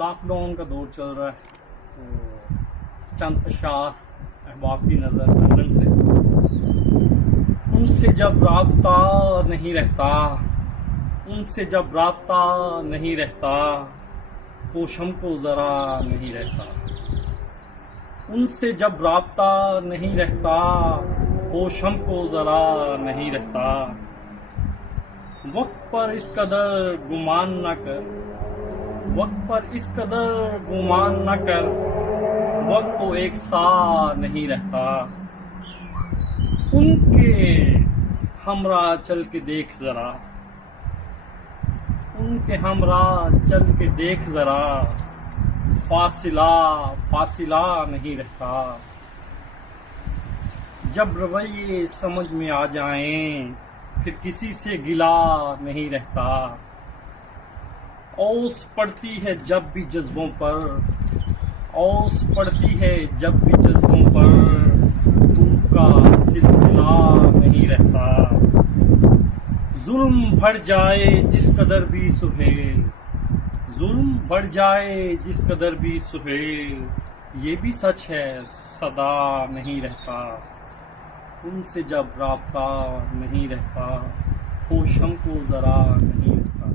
Lock down کا دور چل رہا ہے تو چند اشعار احباب کی نظر لندن سے. ان سے جب رابطہ نہیں رہتا، ان سے جب رابطہ نہیں رہتا، ہوش ہم کو ذرا نہیں رہتا. ان سے جب رابطہ نہیں رہتا، ہوش ہم کو ذرا نہیں رہتا. وقت پر اس قدر گمان نہ کر، وقت پر اس قدر گمان نہ کر، وقت تو ایک سا نہیں رہتا. ان کے ہمراہ چل کے دیکھ ذرا، ان کے ہمراہ چل کے دیکھ ذرا، فاصلہ فاصلہ نہیں رہتا. جب رویے سمجھ میں آ جائیں پھر کسی سے گلا نہیں رہتا. اوس پڑتی ہے جب بھی جذبوں پر، اوس پڑتی ہے جب بھی جذبوں پر، دھوپ کا سلسلہ نہیں رہتا. ظلم بڑھ جائے جس قدر بھی سہیل، ظلم بڑھ جائے جس قدر بھی سہیل، یہ بھی سچ ہے صدا نہیں رہتا. ان سے جب رابطہ نہیں رہتا، ہوش ہم کو ذرا نہیں رہتا.